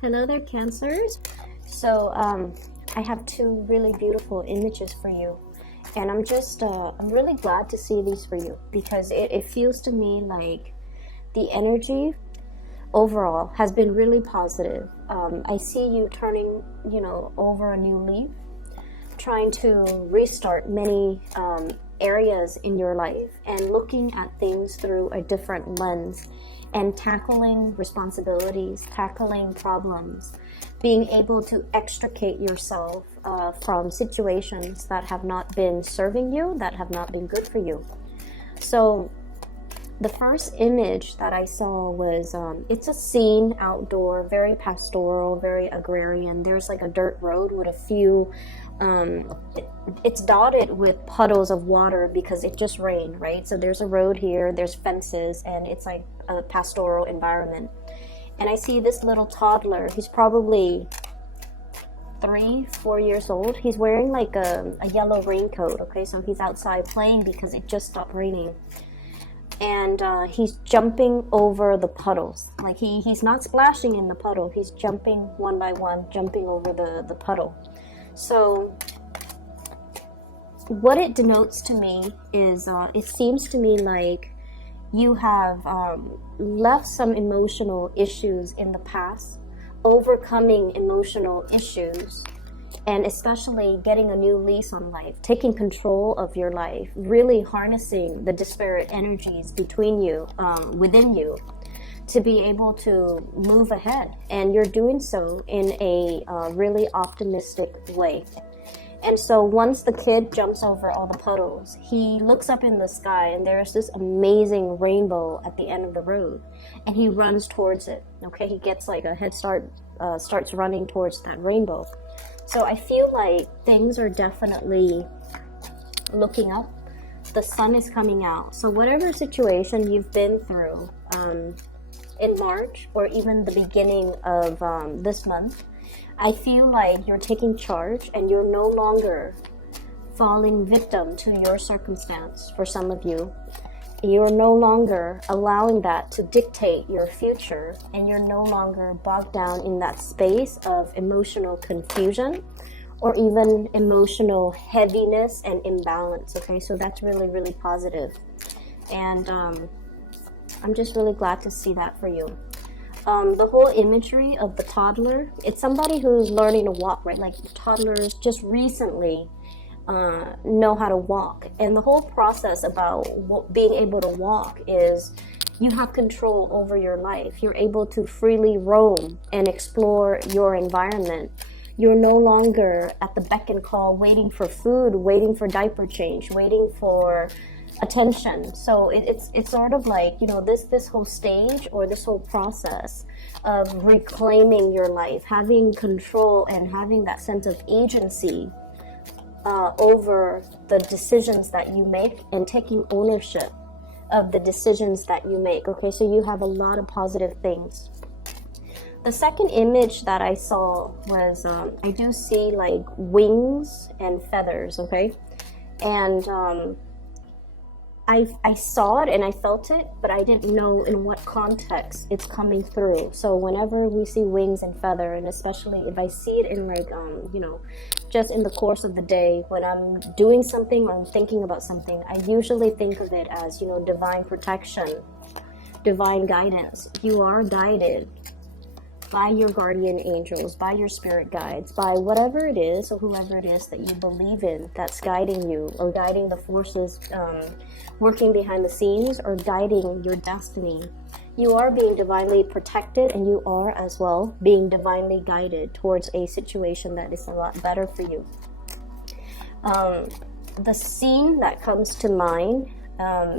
Hello there, Cancers. So I have two really beautiful images for you, and I'm really glad to see these for you because it feels to me like the energy overall has been really positive. I see you turning, over a new leaf, trying to restart many areas in your life and looking at things through a different lens and tackling responsibilities, tackling problems, being able to extricate yourself from situations that have not been serving you, that have not been good for you. So the first image that I saw was, it's a scene outdoor, very pastoral, very agrarian. There's like a dirt road with a few, it's dotted with puddles of water because it just rained, right? So there's a road here, there's fences, and it's like a pastoral environment. And I see this little toddler, he's probably 3-4 years old. He's wearing like a yellow raincoat, okay? So he's outside playing because it just stopped raining. And he's jumping over the puddles. Like he's not splashing in the puddle, he's jumping one by one, jumping over the puddle. So what it denotes to me is it seems to me like you have left some emotional issues in the past, overcoming emotional issues, and especially getting a new lease on life, taking control of your life, really harnessing the disparate energies between you, within you, to be able to move ahead. And you're doing so in a really optimistic way. And so once the kid jumps over all the puddles, he looks up in the sky and there's this amazing rainbow at the end of the road, and he runs towards it. Okay, he gets like a head start, starts running towards that rainbow. So I feel like things are definitely looking up. The sun is coming out. So whatever situation you've been through in March or even the beginning of this month, I feel like you're taking charge and you're no longer falling victim to your circumstance. For some of you, you're no longer allowing that to dictate your future, and you're no longer bogged down in that space of emotional confusion or even emotional heaviness and imbalance. Okay, so that's really, really positive. And I'm just really glad to see that for you. The whole imagery of the toddler, it's somebody who's learning to walk, right? Like toddlers just recently know how to walk. And the whole process about being able to walk is you have control over your life. You're able to freely roam and explore your environment. You're no longer at the beck and call, waiting for food, waiting for diaper change, waiting for attention. So it's sort of like, this whole stage or this whole process of reclaiming your life, having control and having that sense of agency over the decisions that you make and taking ownership of the decisions that you make. Okay, so you have a lot of positive things. The second image that I saw was, I do see like wings and feathers, okay? And I saw it and I felt it, but I didn't know in what context it's coming through. So whenever we see wings and feather, and especially if I see it in like, just in the course of the day, when I'm doing something or I'm thinking about something, I usually think of it as, divine protection, divine guidance. You are guided by your guardian angels, by your spirit guides, by whatever it is or whoever it is that you believe in that's guiding you, or guiding the forces working behind the scenes, or guiding your destiny. You are being divinely protected, and you are as well being divinely guided towards a situation that is a lot better for you. The scene that comes to mind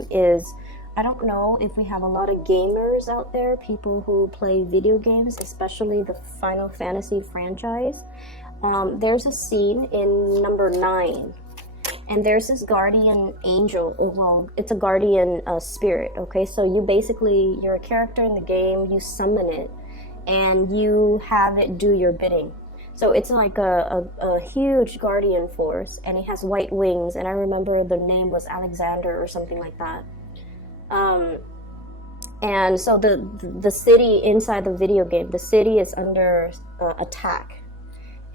is, I don't know if we have a lot of gamers out there, people who play video games, especially the Final Fantasy franchise. There's a scene in number 9, and there's this guardian angel. Well, it's a guardian spirit, okay? So you're a character in the game, you summon it, and you have it do your bidding. So it's like a huge guardian force, and it has white wings, and I remember the name was Alexander or something like that. And so the city inside the video game, the city is under attack.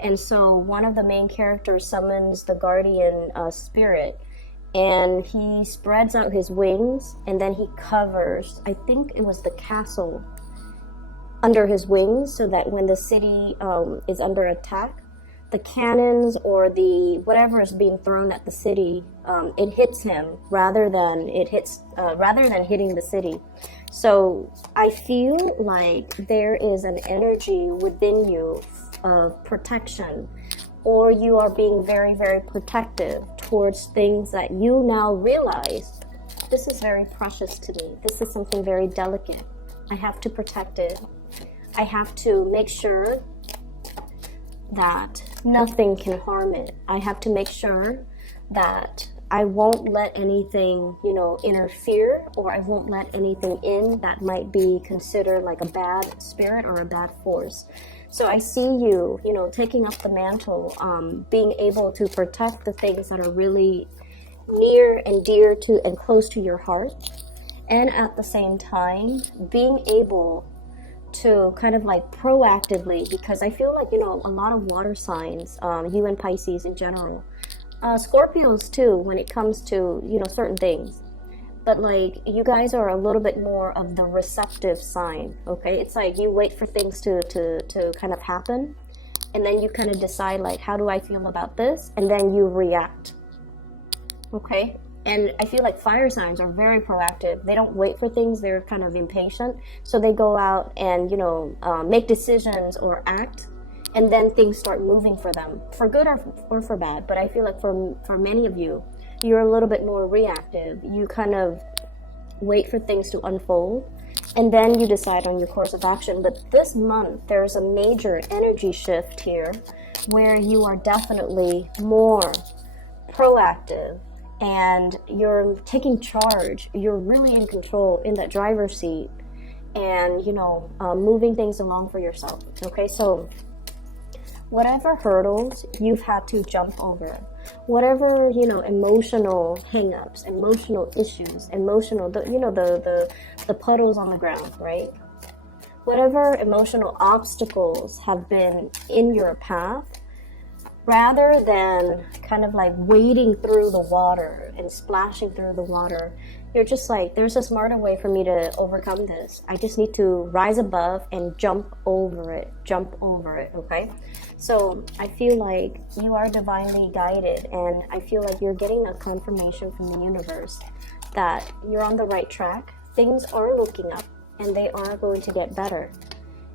And so one of the main characters summons the guardian spirit, and he spreads out his wings, and then he covers, I think it was the castle, under his wings, so that when the city is under attack, the cannons or the whatever is being thrown at the city, it hits him rather than hitting the city. So I feel like there is an energy within you of protection, or you are being very, very protective towards things that you now realize, this is very precious to me. This is something very delicate. I have to protect it. I have to make sure that nothing can harm it. I have to make sure that I won't let anything, interfere, or I won't let anything in that might be considered like a bad spirit or a bad force. So I see you, taking up the mantle, being able to protect the things that are really near and dear to and close to your heart. And at the same time, being able to kind of like proactively, because I feel like, a lot of water signs, you and Pisces in general, Scorpios too, when it comes to, certain things. But like, you guys are a little bit more of the receptive sign, okay? It's like you wait for things to kind of happen, and then you kind of decide like, how do I feel about this? And then you react, okay? And I feel like fire signs are very proactive. They don't wait for things. They're kind of impatient. So they go out and, make decisions or act, and then things start moving for them, for good or for bad. But I feel like for many of you, you're a little bit more reactive. You kind of wait for things to unfold, and then you decide on your course of action. But this month, there's a major energy shift here where you are definitely more proactive, and you're taking charge. You're really in control, in that driver's seat, and, moving things along for yourself. Okay, so whatever hurdles you've had to jump over, whatever, emotional hang-ups, emotional issues, the puddles on the ground, right? Whatever emotional obstacles have been in your path, rather than kind of like wading through the water and splashing through the water, you're just like, there's a smarter way for me to overcome this. I just need to rise above and jump over it, okay? So I feel like you are divinely guided, and I feel like you're getting a confirmation from the universe that you're on the right track. Things are looking up, and they are going to get better.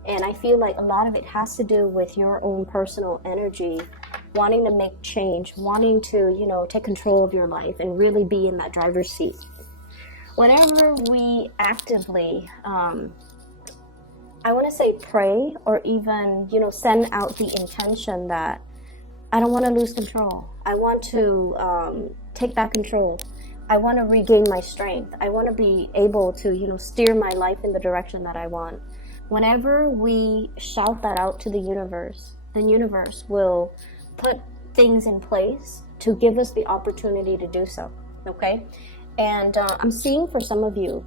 And I feel like a lot of it has to do with your own personal energy, wanting to make change, wanting to, take control of your life and really be in that driver's seat. Whenever we actively, I want to say pray, or even, send out the intention that I don't want to lose control. I want to take back control. I want to regain my strength. I want to be able to, steer my life in the direction that I want. Whenever we shout that out to the universe will put things in place to give us the opportunity to do so, okay? And I'm seeing for some of you,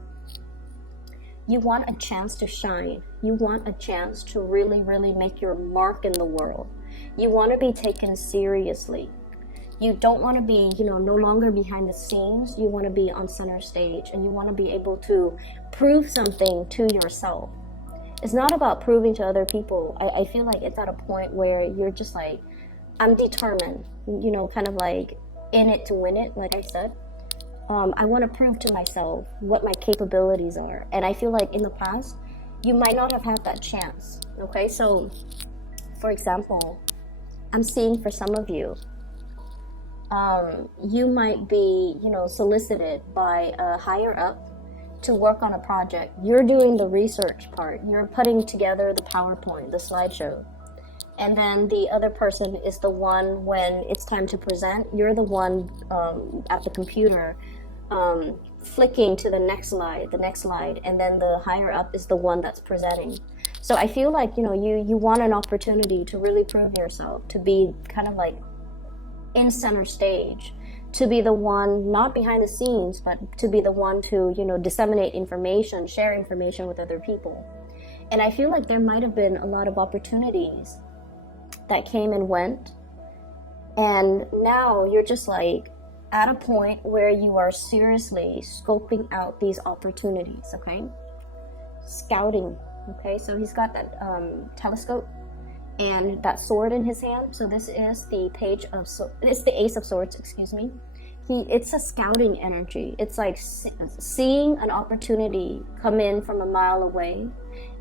you want a chance to shine. You want a chance to really, really make your mark in the world. You want to be taken seriously. You don't want to be, no longer behind the scenes. You want to be on center stage, and you want to be able to prove something to yourself. It's not about proving to other people. I feel like it's at a point where you're just like, I'm determined, kind of like in it to win it, like I said. I want to prove to myself what my capabilities are. And I feel like in the past, you might not have had that chance, okay? So, for example, I'm seeing for some of you, you might be, solicited by a higher up to work on a project. You're doing the research part. You're putting together the PowerPoint, the slideshow. And then the other person is the one, when it's time to present, you're the one at the computer flicking to the next slide, and then the higher up is the one that's presenting. So I feel like, you want an opportunity to really prove yourself, to be kind of like in center stage, to be the one, not behind the scenes, but to be the one to, disseminate information, share information with other people. And I feel like there might have been a lot of opportunities that came and went. And now you're just like at a point where you are seriously scoping out these opportunities, okay? Scouting, okay? So he's got that telescope and that sword in his hand. So this is the it's the Ace of Swords, excuse me. It's a scouting energy. It's like seeing an opportunity come in from a mile away,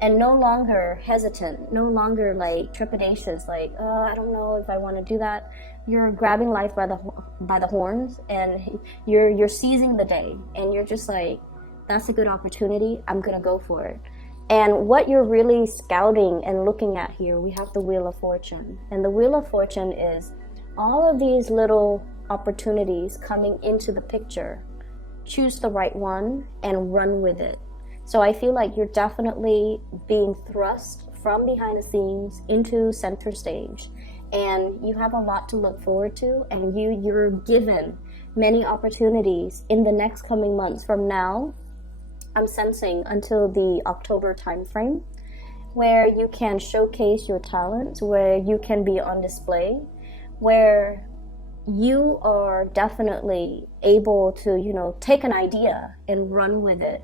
and no longer hesitant, no longer like trepidatious, like, I don't know if I want to do that. You're grabbing life by the horns, and you're seizing the day, and you're just like, that's a good opportunity. I'm gonna go for it. And what you're really scouting and looking at here, we have the Wheel of Fortune, and the Wheel of Fortune is all of these little opportunities coming into the picture. Choose the right one and run with it. So I feel like you're definitely being thrust from behind the scenes into center stage, and you have a lot to look forward to, and you're given many opportunities in the next coming months from now. I'm sensing until the October time frame, where you can showcase your talents, where you can be on display, where you are definitely able to, take an idea and run with it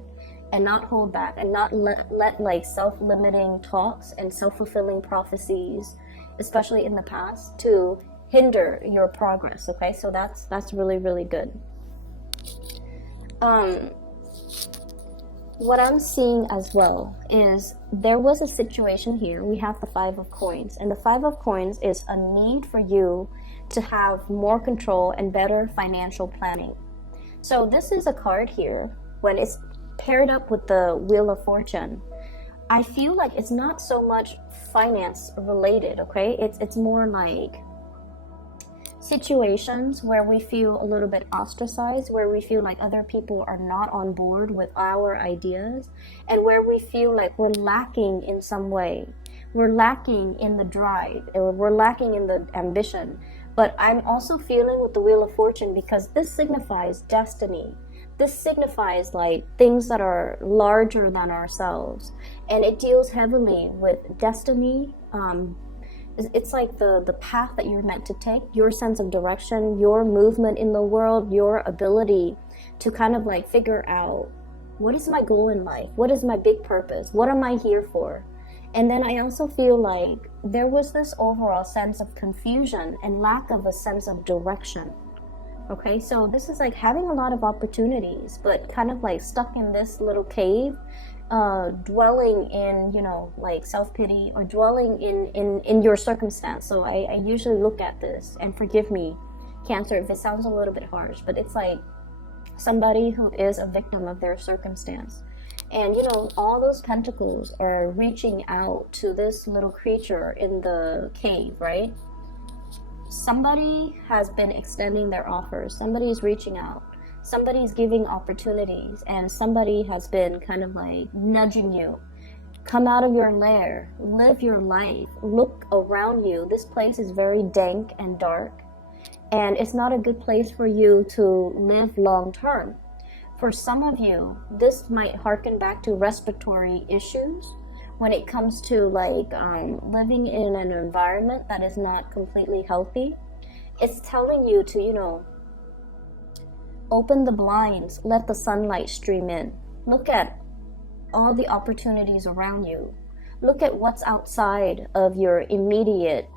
and not hold back and not let like self-limiting talks and self-fulfilling prophecies, especially in the past, to hinder your progress, okay? So that's really, really good. What I'm seeing as well is there was a situation here. We have the Five of Coins, and the Five of Coins is a need for you to have more control and better financial planning. So this is a card here. When it's paired up with the Wheel of Fortune, I feel like it's not so much finance related, okay? It's more like situations where we feel a little bit ostracized, where we feel like other people are not on board with our ideas, and where we feel like we're lacking in some way. We're lacking in the drive, or we're lacking in the ambition. But I'm also feeling with the Wheel of Fortune, because this signifies destiny. This signifies like things that are larger than ourselves. And it deals heavily with destiny. It's like the path that you're meant to take, your sense of direction, your movement in the world, your ability to kind of like figure out, what is my goal in life? What is my big purpose? What am I here for? And then I also feel like there was this overall sense of confusion and lack of a sense of direction. Okay, so this is like having a lot of opportunities, but kind of like stuck in this little cave, dwelling in, like self-pity, or dwelling in your circumstance. So I usually look at this, and forgive me, Cancer, if it sounds a little bit harsh, but it's like somebody who is a victim of their circumstance. And all those pentacles are reaching out to this little creature in the cave, right? Somebody has been extending their offers. Somebody's reaching out. Somebody's giving opportunities. And somebody has been kind of like nudging you. Come out of your lair. Live your life. Look around you. This place is very dank and dark. And it's not a good place for you to live long term. For some of you, this might harken back to respiratory issues when it comes to like living in an environment that is not completely healthy. It's telling you to, open the blinds, let the sunlight stream in. Look at all the opportunities around you. Look at what's outside of your immediate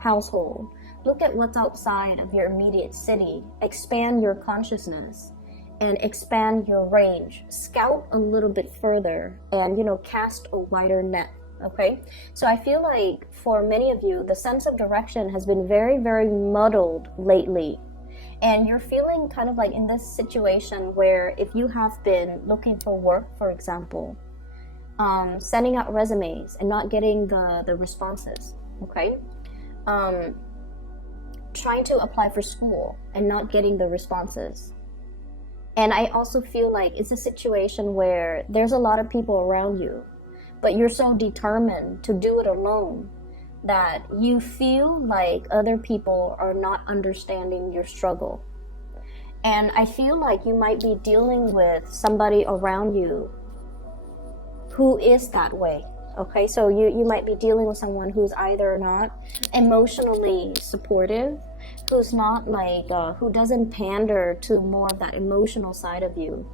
household. Look at what's outside of your immediate city. Expand your consciousness and expand your range. Scout a little bit further and, cast a wider net, okay? So I feel like for many of you, the sense of direction has been very, very muddled lately. And you're feeling kind of like in this situation where if you have been looking for work, for example, sending out resumes and not getting the responses, okay? Trying to apply for school and not getting the responses. And I also feel like it's a situation where there's a lot of people around you, but you're so determined to do it alone that you feel like other people are not understanding your struggle. And I feel like you might be dealing with somebody around you who is that way. Okay, so you might be dealing with someone who's either not emotionally supportive, who's not like, who doesn't pander to more of that emotional side of you,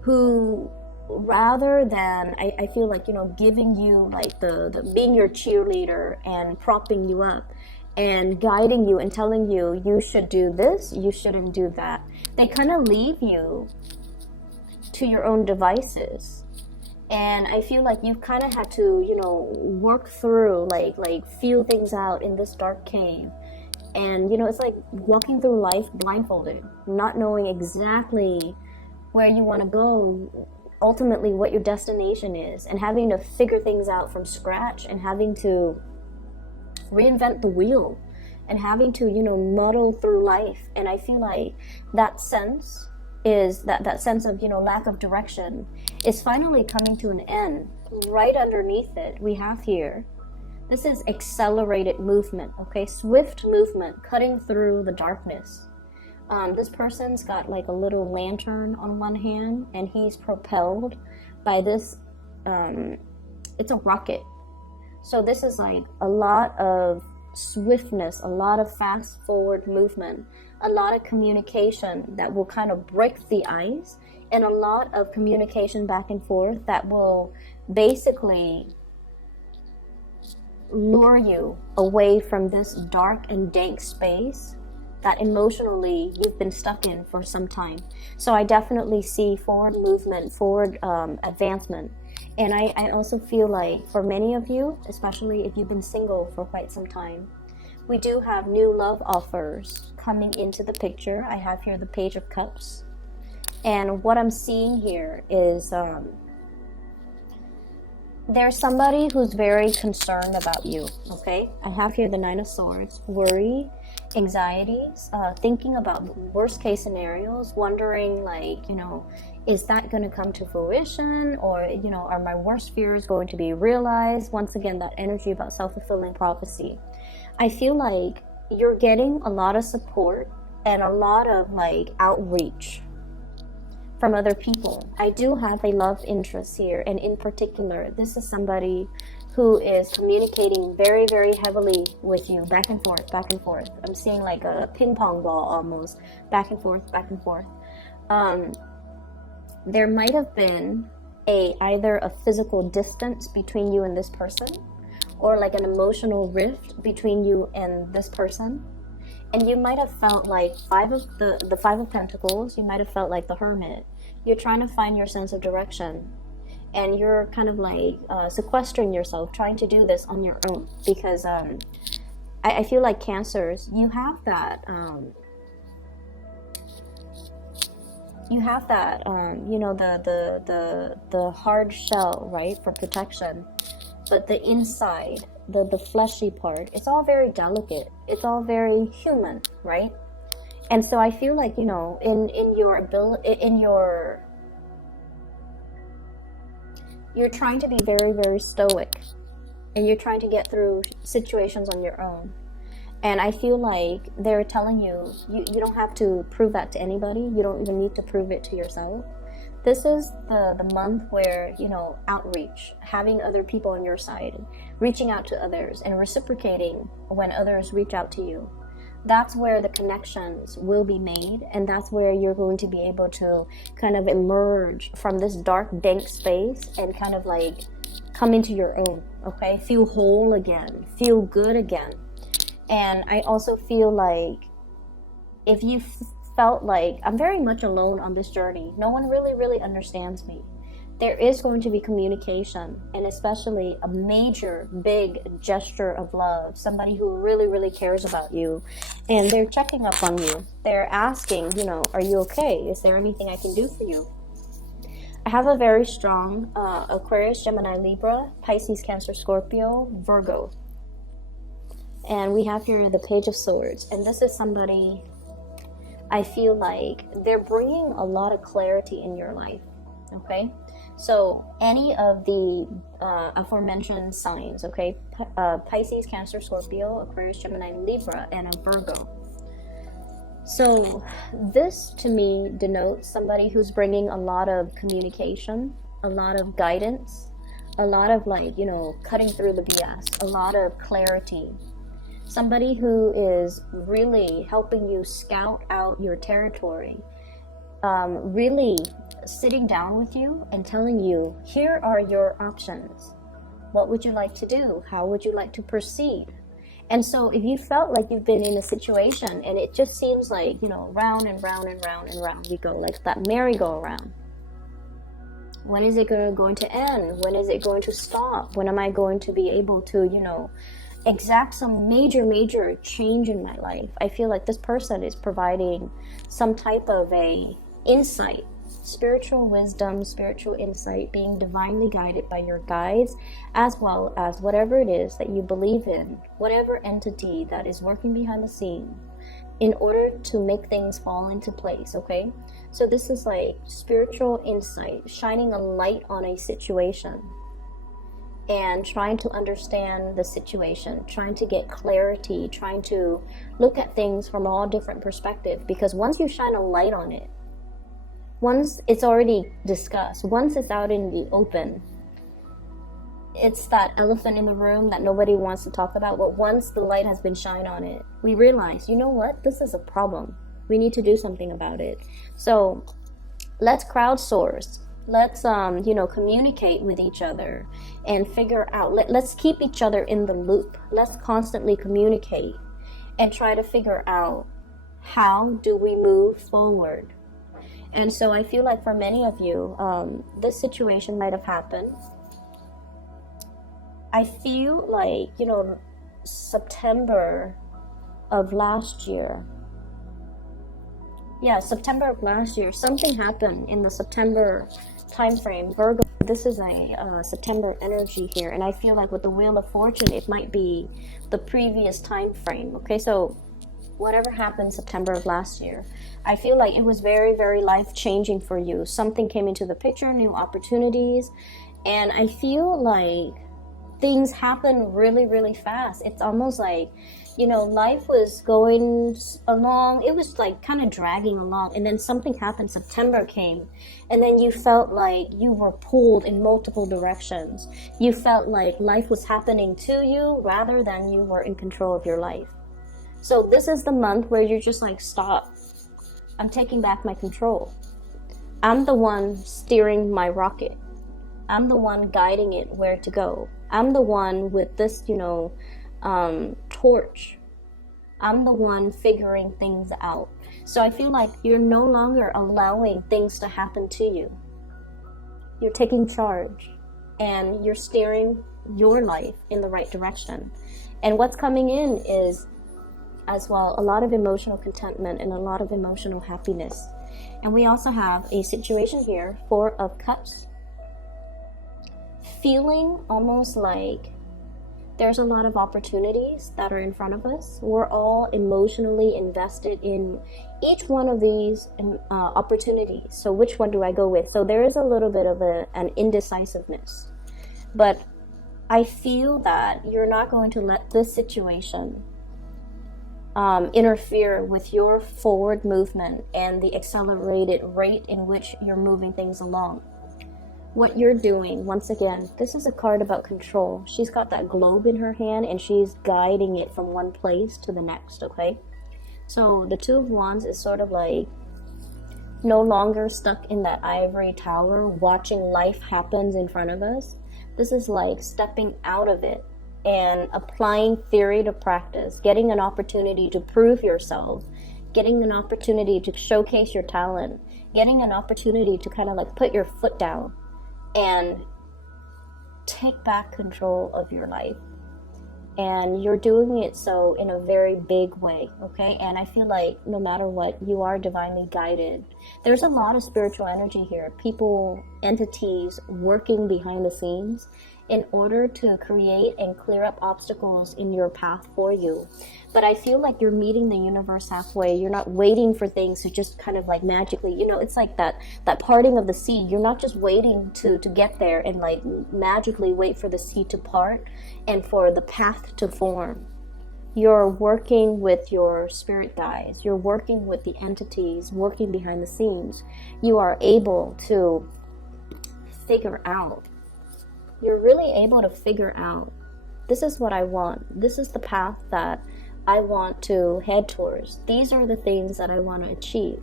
who rather than, I feel like, you know, giving you like the being your cheerleader and propping you up and guiding you and telling you, you should do this, you shouldn't do that. They kind of leave you to your own devices. And I feel like you've kind of had to, you know, work through, like feel things out in this dark cave. And, you know, it's like walking through life blindfolded, not knowing exactly where you want to go, ultimately what your destination is, and having to figure things out from scratch and having to reinvent the wheel and having to, you know, muddle through life. And I feel like that sense is that sense of, you know, lack of direction is finally coming to an end. Right underneath it, we have here, this is accelerated movement, okay? Swift movement, cutting through the darkness. This person's got like a little lantern on one hand, and he's propelled by this, it's a rocket. So this is like a lot of swiftness, a lot of fast forward movement, a lot of communication that will kind of break the ice, and a lot of communication back and forth that will basically lure you away from this dark and dank space that emotionally you've been stuck in for some time. So I definitely see forward movement, forward advancement. And I also feel like for many of you, especially if you've been single for quite some time, we do have new love offers coming into the picture. I have here the Page of Cups. And what I'm seeing here is there's somebody who's very concerned about you, okay? I have here the Nine of Swords, worry, anxieties, thinking about worst case scenarios, wondering like, you know, is that going to come to fruition, or, you know, are my worst fears going to be realized? Once again, that energy about self-fulfilling prophecy. I feel like you're getting a lot of support and a lot of like outreach from other people. I do have a love interest here, and in particular, this is somebody who is communicating very, very heavily with you, back and forth, back and forth. I'm seeing like a ping pong ball almost, back and forth, back and forth. There might have been either a physical distance between you and this person, or like an emotional rift between you and this person. And you might have felt like the Five of Pentacles, you might have felt like the Hermit. You're trying to find your sense of direction. And you're kind of like sequestering yourself, trying to do this on your own. Because I feel like Cancers, you have that, you know, the hard shell, right, for protection. But the inside, the fleshy part, it's all very delicate. It's all very human, right? And so I feel like, you know, in your ability, you're trying to be very, very stoic, and you're trying to get through situations on your own. And I feel like they're telling you, you don't have to prove that to anybody. You don't even need to prove it to yourself. This is the month where, you know, outreach, having other people on your side, reaching out to others and reciprocating when others reach out to you. That's where the connections will be made, and that's where you're going to be able to kind of emerge from this dark, dank space and kind of like come into your own, okay? Feel whole again, feel good again. And I also feel like if you felt like I'm very much alone on this journey, no one really understands me, there is going to be communication, and especially a major, big gesture of love. Somebody who really cares about you, and they're checking up on you. They're asking, you know, are you okay? Is there anything I can do for you? I have a very strong Aquarius, Gemini, Libra, Pisces, Cancer, Scorpio, Virgo. And we have here the Page of Swords. And this is somebody, I feel like they're bringing a lot of clarity in your life, okay? So any of the aforementioned signs, okay? Pisces, Cancer, Scorpio, Aquarius, Gemini, Libra, and a Virgo. So this to me denotes somebody who's bringing a lot of communication, a lot of guidance, a lot of like, cutting through the BS, a lot of clarity. Somebody who is really helping you scout out your territory, really sitting down with you and telling you, here are your options. What would you like to do? How would you like to proceed? And so if you felt like you've been in a situation and it just seems like, round and round and round and round we go, like that merry-go-round. When is it going to end? When is it going to stop? When am I going to be able to, exact some major change in my life? I feel like this person is providing some type of a insight, spiritual wisdom, spiritual insight, being divinely guided by your guides, as well as whatever it is that you believe in, whatever entity that is working behind the scene in order to make things fall into place, okay? So this is like spiritual insight, shining a light on a situation and trying to understand the situation, trying to get clarity, trying to look at things from all different perspectives, because once you shine a light on it, once it's already discussed, once it's out in the open, it's that elephant in the room that nobody wants to talk about. But once the light has been shined on it, we realize, you know what? This is a problem. We need to do something about it. So let's crowdsource. Let's, communicate with each other and figure out, let's keep each other in the loop. Let's constantly communicate and try to figure out, how do we move forward? And so I feel like for many of you, this situation might have happened. I feel like, September of last year. Yeah, September of last year, something happened in the September time frame. Virgo, this is a September energy here. And I feel like with the Wheel of Fortune, it might be the previous time frame. Okay, so whatever happened September of last year, I feel like it was very, very life-changing for you. Something came into the picture, new opportunities, and I feel like things happen really, really fast. It's almost like, life was going along. It was like kind of dragging along, and then something happened. September came, and then you felt like you were pulled in multiple directions. You felt like life was happening to you rather than you were in control of your life. So this is the month where you're just like, stop. I'm taking back my control. I'm the one steering my rocket. I'm the one guiding it where to go. I'm the one with this, torch. I'm the one figuring things out. So I feel like you're no longer allowing things to happen to you. You're taking charge and you're steering your life in the right direction. And what's coming in is, as well, a lot of emotional contentment and a lot of emotional happiness. And we also have a situation here, 4 of Cups, feeling almost like there's a lot of opportunities that are in front of us. We're all emotionally invested in each one of these opportunities. So which one do I go with? So there is a little bit of an indecisiveness. But I feel that you're not going to let this situation interfere with your forward movement and the accelerated rate in which you're moving things along. What you're doing, once again, this is a card about control. She's got that globe in her hand and she's guiding it from one place to the next, okay? So the 2 of Wands is sort of like no longer stuck in that ivory tower watching life happens in front of us. This is like stepping out of it and applying theory to practice, getting an opportunity to prove yourself, getting an opportunity to showcase your talent, getting an opportunity to kind of like put your foot down and take back control of your life. And you're doing it so in a very big way, okay? And I feel like no matter what, you are divinely guided. There's a lot of spiritual energy here. People, entities working behind the scenes in order to create and clear up obstacles in your path for you. But I feel like you're meeting the universe halfway. You're not waiting for things to just kind of like magically, it's like that parting of the sea. You're not just waiting to get there and like magically wait for the sea to part and for the path to form. You're working with your spirit guides. You're working with the entities working behind the scenes. You are able to figure out. You're really able to figure out, this is what I want. This is the path that I want to head towards. These are the things that I want to achieve.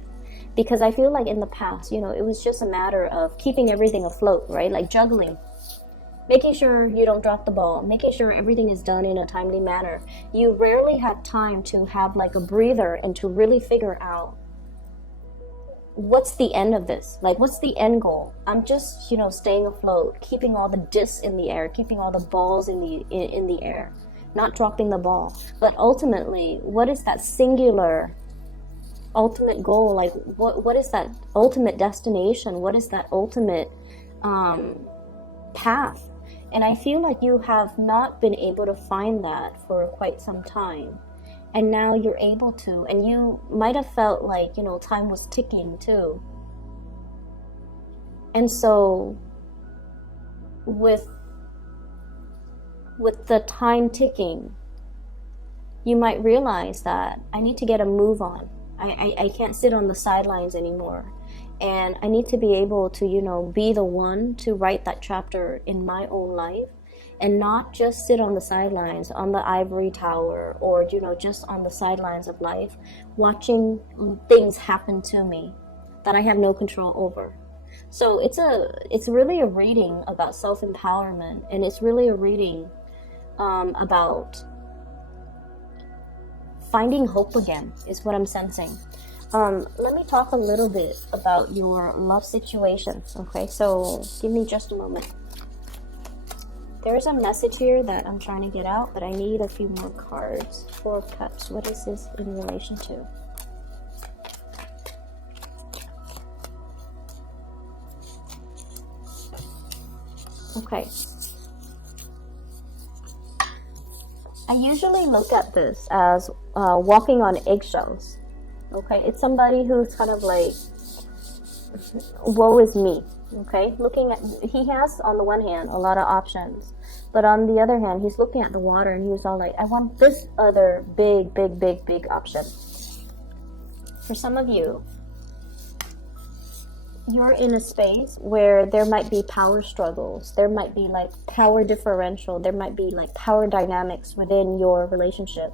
Because I feel like in the past, you know, it was just a matter of keeping everything afloat, right? Like juggling. Making sure you don't drop the ball, making sure everything is done in a timely manner. You rarely had time to have like a breather and to really figure out, what's the end of this? Like, what's the end goal? I'm just, you know, staying afloat, keeping all the discs in the air, keeping all the balls in the air, not dropping the ball. But ultimately, what is that singular ultimate goal? Like, what is that ultimate destination? What is that ultimate path? And I feel like you have not been able to find that for quite some time. And now you're able to. And you might have felt like, you know, time was ticking too. And so with the time ticking, you might realize that I need to get a move on. I can't sit on the sidelines anymore. And I need to be able to, you know, be the one to write that chapter in my own life, and not just sit on the sidelines, on the ivory tower, or, you know, just on the sidelines of life, watching things happen to me that I have no control over. So it's really a reading about self-empowerment, and it's really a reading about finding hope again, is what I'm sensing. Let me talk a little bit about your love situation. Okay, so give me just a moment. There's a message here that I'm trying to get out, but I need a few more cards. Four of Cups. What is this in relation to? Okay. I usually look at this as walking on eggshells. Okay, it's somebody who's kind of like, woe is me. Okay, looking at, he has on the one hand a lot of options, but on the other hand, he's looking at the water and he's all like, I want this other big option. For some of you, you're in a space where there might be power struggles, there might be like power differential, there might be like power dynamics within your relationship.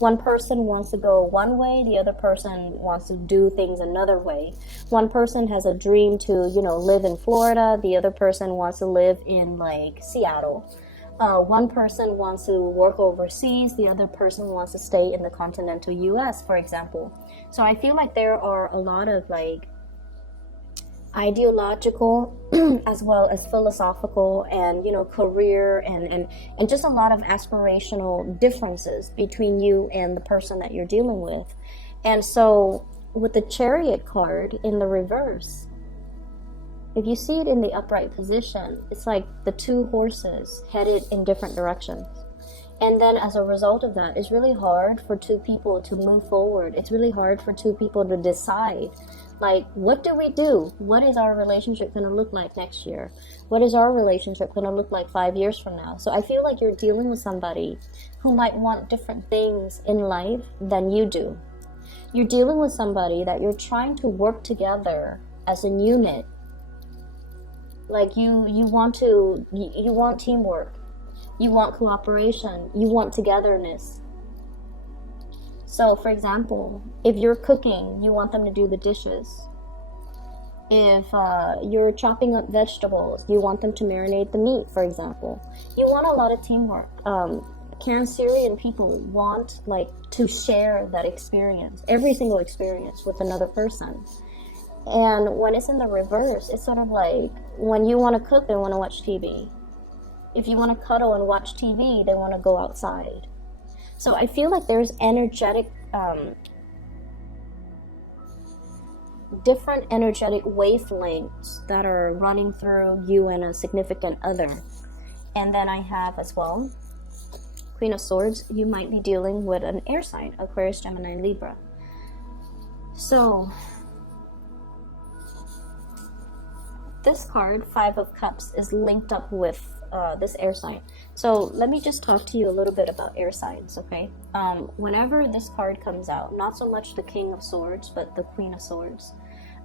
One person wants to go one way, the other person wants to do things another way. One person has a dream to, you know, live in Florida, the other person wants to live in like Seattle. One person wants to work overseas, the other person wants to stay in the continental US, for example. So I feel like there are a lot of like ideological as well as philosophical and, you know, career and just a lot of aspirational differences between you and the person that you're dealing with. And so with the Chariot card in the reverse, if you see it in the upright position, it's like the two horses headed in different directions. And then as a result of that, it's really hard for two people to move forward. It's really hard for two people to decide, like, what do we do? What is our relationship going to look like next year? What is our relationship going to look like 5 years from now? So I feel like you're dealing with somebody who might want different things in life than you do. You're dealing with somebody that you're trying to work together as a unit. Like you want teamwork. You want cooperation. You want togetherness. So, for example, if you're cooking, you want them to do the dishes. If you're chopping up vegetables, you want them to marinate the meat, for example. You want a lot of teamwork. Cancerian people want like to share that experience, every single experience with another person. And when it's in the reverse, it's sort of like when you want to cook, they want to watch TV. If you want to cuddle and watch TV, they want to go outside. So I feel like there's energetic, different energetic wavelengths that are running through you and a significant other. And then I have as well, Queen of Swords, you might be dealing with an air sign, Aquarius, Gemini, Libra. So this card, Five of Cups, is linked up with this air sign. So let me just talk to you a little bit about air signs, okay? Whenever this card comes out, not so much the King of Swords, but the Queen of Swords.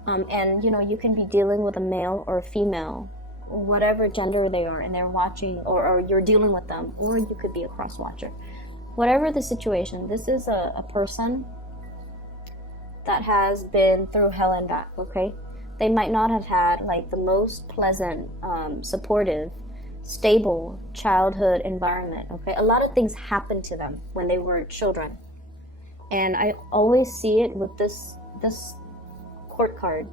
And, you know, you can be dealing with a male or a female, whatever gender they are, and they're watching, or you're dealing with them, or you could be a cross-watcher. Whatever the situation, this is a person that has been through hell and back, okay? They might not have had, like, the most pleasant, supportive, stable childhood environment, okay? A lot of things happened to them when they were children. And I always see it with this court card.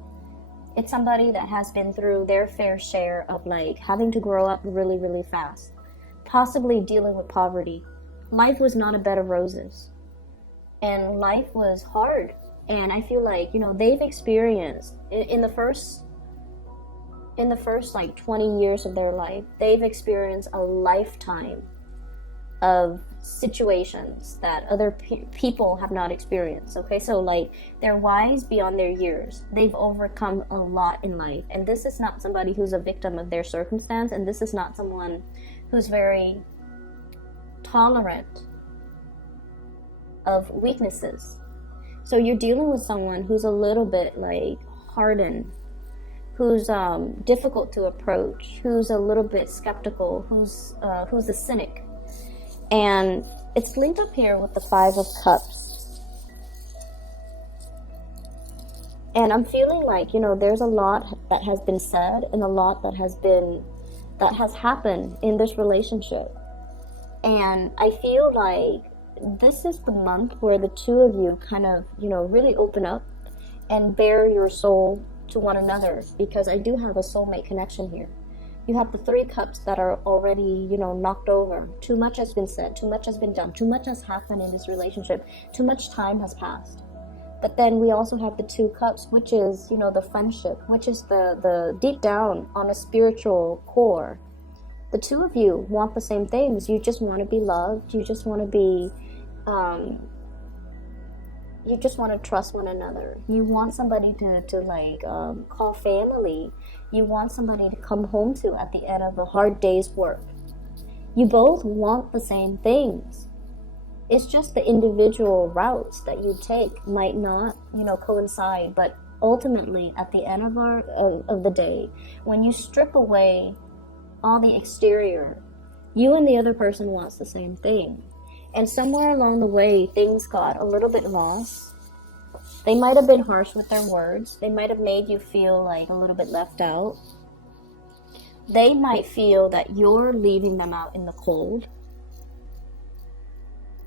It's somebody that has been through their fair share of, like, having to grow up really, really fast, possibly dealing with poverty. Life was not a bed of roses, and life was hard. And I feel like, you know, they've experienced in the first like 20 years of their life, they've experienced a lifetime of situations that other people have not experienced, okay? So, like, they're wise beyond their years. They've overcome a lot in life, and this is not somebody who's a victim of their circumstance, and this is not someone who's very tolerant of weaknesses. So you're dealing with someone who's a little bit, like, hardened, who's difficult to approach, who's a little bit skeptical, who's a cynic. And it's linked up here with the Five of Cups. And I'm feeling like, you know, there's a lot that has been said and a lot that has happened in this relationship. And I feel like this is the month where the two of you kind of, you know, really open up and bare your soul to one another, because I do have a soulmate connection here. You have the Three Cups that are already, you know, knocked over. Too much has been said, too much has been done, too much has happened in this relationship, too much time has passed. But then we also have the Two Cups, which is, you know, the friendship, which is the deep down on a spiritual core. The two of you want the same things. You just want to be loved. You just want to be, you just want to trust one another. You want somebody to call family. You want somebody to come home to at the end of a hard day's work. You both want the same things. It's just the individual routes that you take might not, you know, coincide. But ultimately, at the end of the day, when you strip away all the exterior, you and the other person wants the same thing. And somewhere along the way, things got a little bit lost. They might have been harsh with their words. They might have made you feel like a little bit left out. They might feel that you're leaving them out in the cold.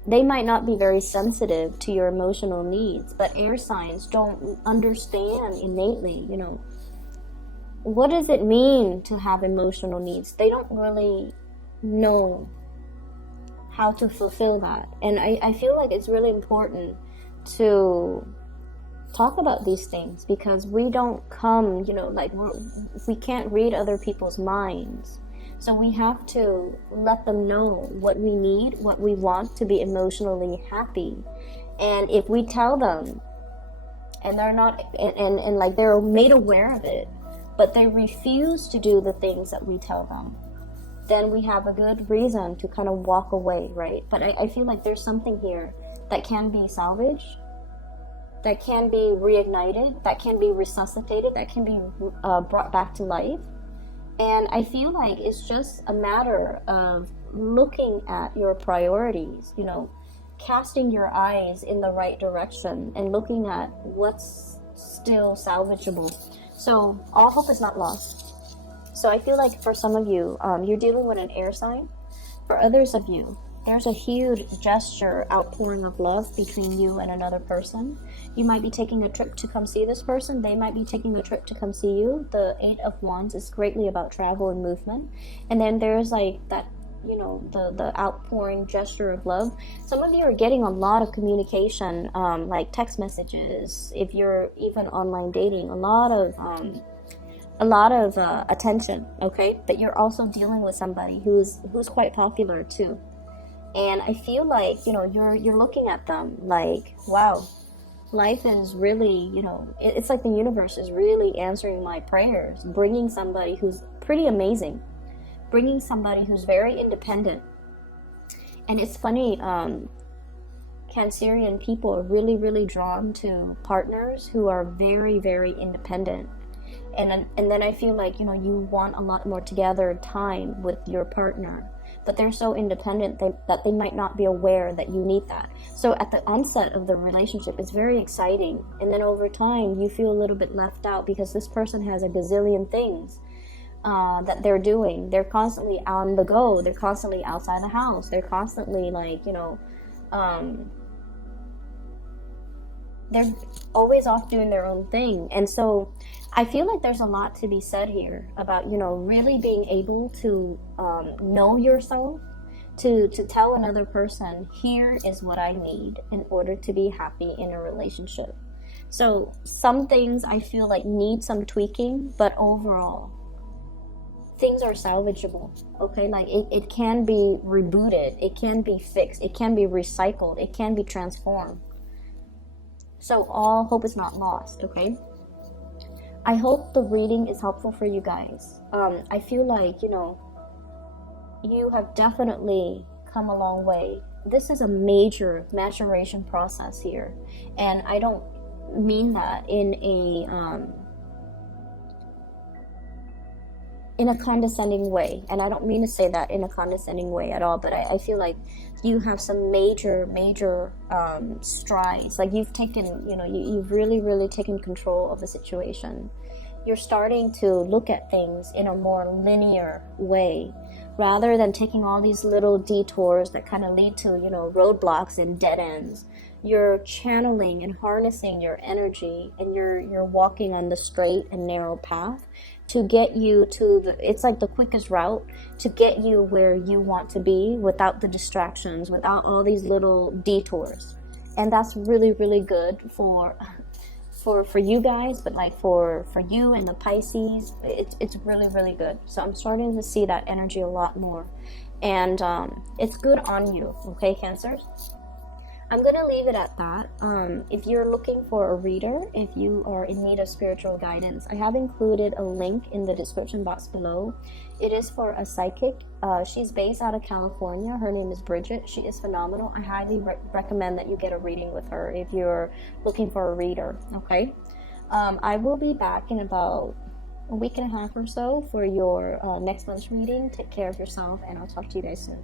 They might not be very sensitive to your emotional needs, but air signs don't understand innately, you know, what does it mean to have emotional needs? They don't really know how to fulfill that. And I feel like it's really important to talk about these things, because we don't come, you know, like we can't read other people's minds. So we have to let them know what we need, what we want to be emotionally happy. And if we tell them and they're not, and like they're made aware of it, but they refuse to do the things that we tell them, then we have a good reason to kind of walk away, right? But I feel like there's something here that can be salvaged, that can be reignited, that can be resuscitated, that can be brought back to life. And I feel like it's just a matter of looking at your priorities, you know, casting your eyes in the right direction and looking at what's still salvageable. So all hope is not lost. So I feel like for some of you, you're dealing with an air sign. For others of you, there's a huge gesture, outpouring of love between you and another person. You might be taking a trip to come see this person. They might be taking a trip to come see you. The Eight of Wands is greatly about travel and movement. And then there's like that, you know, the outpouring gesture of love. Some of you are getting a lot of communication, like text messages. If you're even online dating, a lot of attention, okay? But you're also dealing with somebody who's quite popular too. And I feel like, you know, you're looking at them like, wow, life is really, you know, it's like the universe is really answering my prayers, bringing somebody who's pretty amazing, bringing somebody who's very independent. And it's funny, Cancerian people are really, really drawn to partners who are very, very independent. And then I feel like, you want a lot more together time with your partner, but they're so independent that they might not be aware that you need that. So at the onset of the relationship, it's very exciting. And then over time, you feel a little bit left out because this person has a gazillion things that they're doing. They're constantly on the go. They're constantly outside the house. They're constantly they're always off doing their own thing. And so I feel like there's a lot to be said here about, really being able to know yourself, to tell another person, here is what I need in order to be happy in a relationship. So some things I feel like need some tweaking, but overall, things are salvageable, okay? Like it can be rebooted, it can be fixed, it can be recycled, it can be transformed. So all hope is not lost, okay? I hope the reading is helpful for you guys. I feel like, you have definitely come a long way. This is a major maturation process here. And I don't mean that in a condescending way. And I don't mean to say that in a condescending way at all, but I feel like you have some major strides. Like you've taken, you've really, really taken control of the situation. You're starting to look at things in a more linear way, rather than taking all these little detours that kind of lead to, roadblocks and dead ends. You're channeling and harnessing your energy, and you're walking on the straight and narrow path to get you to it's like the quickest route to get you where you want to be without the distractions, without all these little detours. And that's really, really good for you guys, but like for you and the Pisces, it's really, really good. So I'm starting to see that energy a lot more, and it's good on you, okay, Cancers? I'm going to leave it at that. If you're looking for a reader, if you are in need of spiritual guidance, I have included a link in the description box below. It is for a psychic. She's based out of California. Her name is Bridget. She is phenomenal. I highly recommend that you get a reading with her if you're looking for a reader, okay? I will be back in about a week and a half or so for your next month's reading. Take care of yourself, and I'll talk to you guys soon.